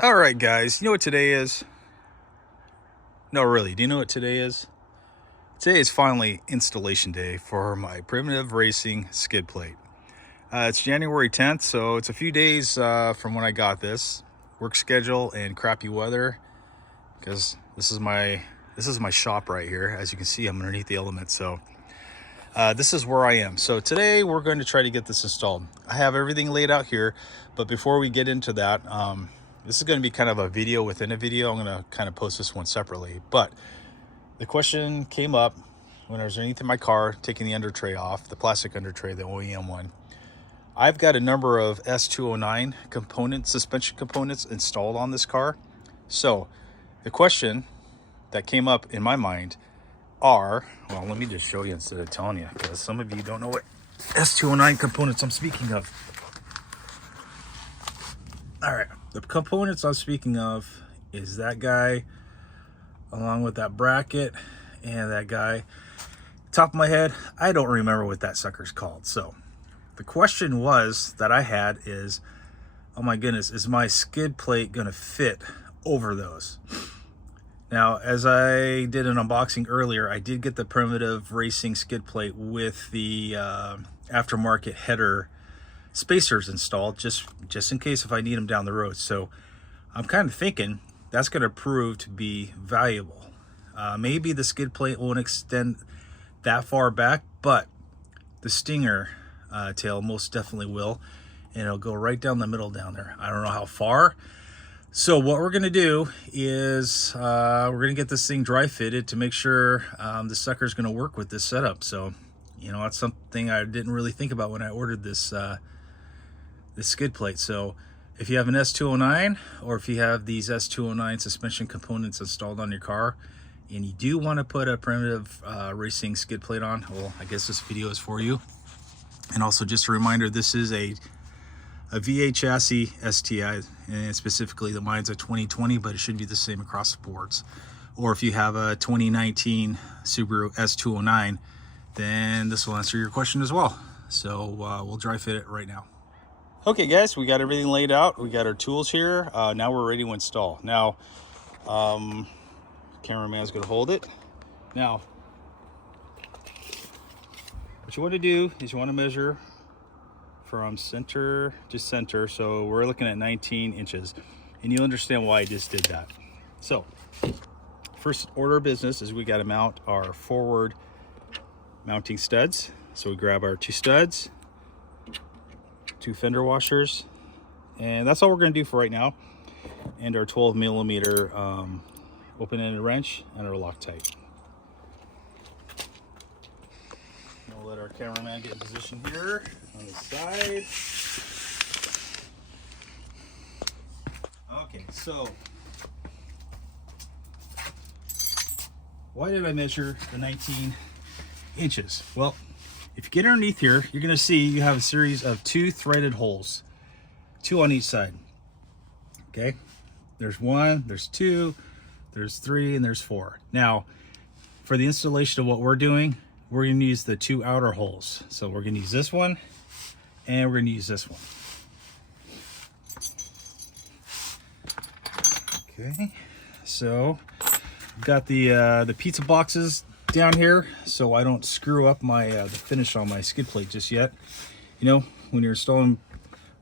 All right, guys, you know what today is? No, really, do you know what today is? Today is finally installation day for my Primitive Racing skid plate. It's January 10th, so it's a few days from when I got this. Work schedule and crappy weather, because this is my shop right here. As you can see, I'm underneath the element, so this is where I am. So today we're going to try to get this installed. I have everything laid out here, but before we get into that, this is going to be kind of a video within a video. I'm going to kind of post this one separately, but the question came up when I was underneath in my car taking the under tray off, the plastic under tray, the OEM one. I've got a number of S209 components, suspension components installed on this car. So the question that came up in my mind are, well, let me just show you instead of telling you, because some of you don't know what S209 components I'm speaking of. All right, the components I'm speaking of is that guy, along with that bracket and that guy. Top of my head, I don't remember what that sucker's called. So the question was that I had is, oh my goodness, is my skid plate gonna fit over those? Now, as I did an unboxing earlier, I did get the Primitive Racing skid plate with the aftermarket header spacers installed, just in case if I need them down the road. So I'm kind of thinking that's going to prove to be valuable. Maybe the skid plate won't extend that far back, but the stinger tail most definitely will, and it'll go right down the middle down there. I don't know how far. So what we're going to do is we're going to get this thing dry fitted to make sure the sucker's going to work with this setup. So, you know, that's something I didn't really think about when I ordered this this skid plate. So if you have an S209, or if you have these S209 suspension components installed on your car, and you do want to put a Primitive Racing skid plate on, well, I guess this video is for you. And also just a reminder, this is a VA chassis STi, and specifically the mine's a 2020, but it should be the same across the boards. Or if you have a 2019 Subaru S209, then this will answer your question as well. So we'll dry fit it right now. Okay guys, we got everything laid out. We got our tools here. Now we're ready to install. Now, cameraman's gonna hold it. Now, what you want to do is you want to measure from center to center. So we're looking at 19 inches, and you'll understand why I just did that. So first order of business is we got to mount our forward mounting studs. So we grab our two studs, two fender washers, and that's all we're going to do for right now, and our 12 millimeter open-ended wrench and our Loctite. We'll let our cameraman get in position here on the side. Okay, so why did I measure the 19 inches? Well, if you get underneath here, you're going to see you have a series of two threaded holes, two on each side. Okay, there's one, there's two, there's three, and there's four. Now, for the installation of what we're doing, we're going to use the two outer holes. So we're going to use this one, and we're going to use this one. Okay, so I've got the pizza boxes down here, so I don't screw up my the finish on my skid plate just yet. You know, when you're installing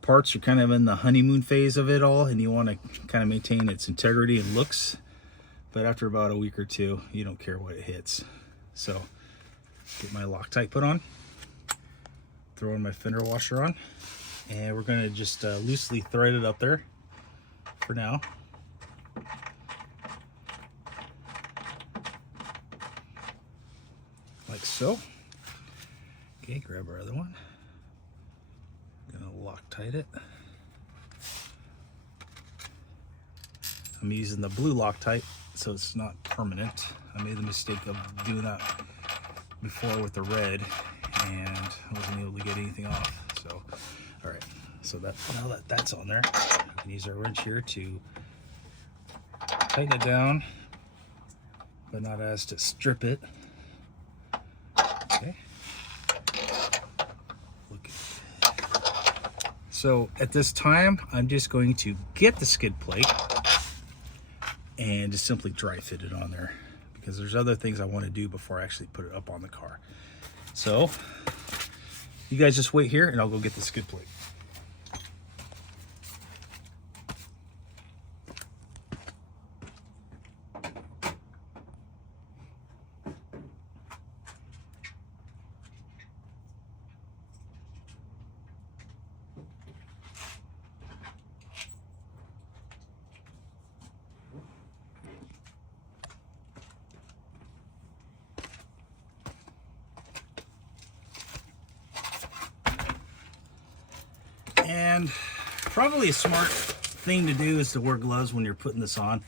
parts, you're kind of in the honeymoon phase of it all, and you want to kind of maintain its integrity and looks. But after about a week or two, you don't care what it hits. So get my Loctite put on, throw in my fender washer on, and we're going to just loosely thread it up there for now. Like so. Okay, grab our other one. I'm going to Loctite it. I'm using the blue Loctite, so it's not permanent. I made the mistake of doing that before with the red, and I wasn't able to get anything off. So, all right, so that now that that's on there, we can use our wrench here to tighten it down, but not as to strip it. Okay. So at this time, I'm just going to get the skid plate and just simply dry fit it on there, because there's other things I want to do before I actually put it up on the car. So you guys just wait here and I'll go get the skid plate. And probably a smart thing to do is to wear gloves when you're putting this on,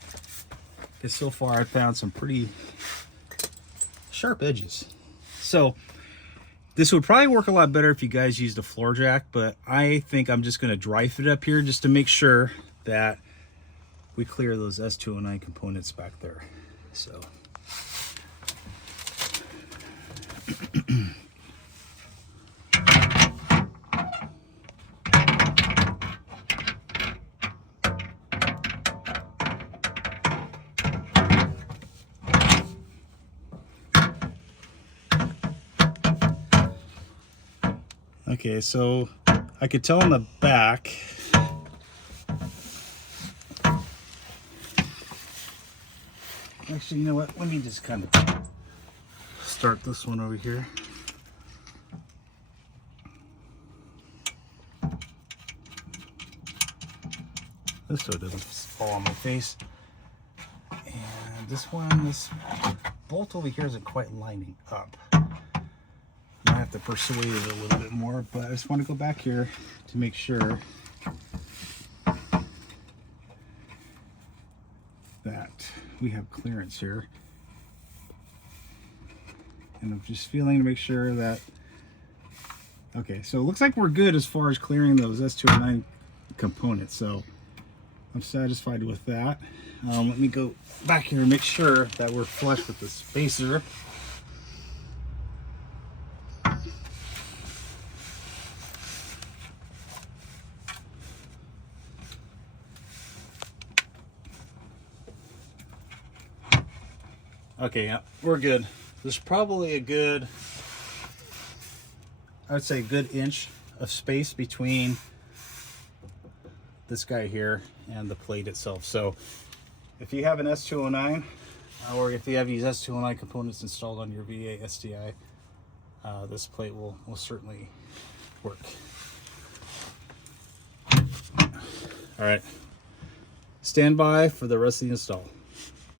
because so far I've found some pretty sharp edges. So this would probably work a lot better if you guys used a floor jack, but I think I'm just going to dry fit up here just to make sure that we clear those S209 components back there. So okay, so I could tell on the back, actually, you know what, let me just kind of start this one over here. This so it doesn't fall on my face. And this one, this bolt over here isn't quite lining up. I have to persuade it a little bit more, but I just want to go back here to make sure that we have clearance here. And I'm just feeling to make sure that, okay, so it looks like we're good as far as clearing those S209 components, so I'm satisfied with that. Let me go back here and make sure that we're flush with the spacer. Okay, yeah, we're good. There's probably a good, I would say a good inch of space between this guy here and the plate itself. So if you have an S209, or if you have these S209 components installed on your VA STi, this plate will certainly work. All right, stand by for the rest of the install.